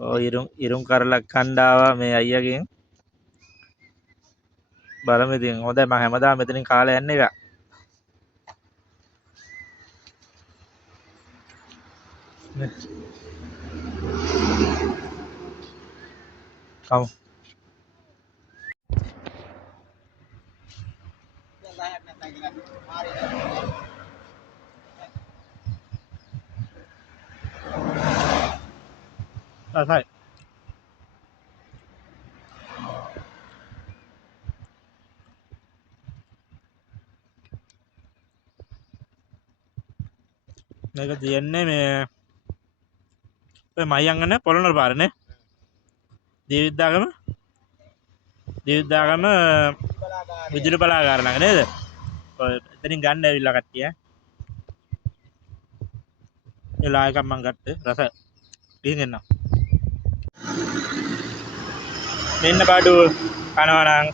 ඔය ඉරුම් කරලක් කණ්ඩාවා මේ අයියගෙන් බලමු ඉතින් හොඳයි මම හැමදාම මෙතනින් කාලා යන්නේ එක කමු රසයි මේක තියෙන්නේ මේ ඔය මයංගන පොළොන්නරු පාරනේ දේවිද්දාගම විදුලි බලාගාර ළඟ නේද ඔය එතනින් ගන්න ඇවිල්ලා කට්ටිය එලා එකක් මං ගත්තේ රස ගිහින් එන්නම් මෙන්න බඩු කනවා නම්